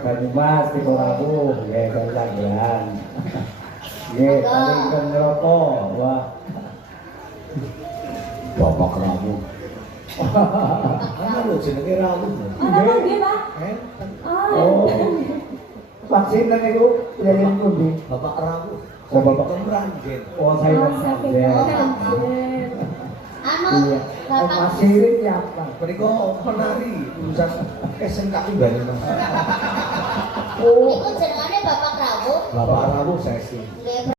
Banyumas di Korabu, ya jalan-jalan. Ya, paling ke ngerokok, wah. Bapak Rabu. Ana lho jenenge Rabu. Ana nggih, Pak. Oh. Vaksin niku yang pundi? Bapak Rabu. Oh, Bapak Kemranjen. Oh, saya Anu, Bapak Sirin siapa? Mereka penari urusan SMK Banyumas Mas. Iku jenengane Bapak Rabu. Bapak Rabu saya sih.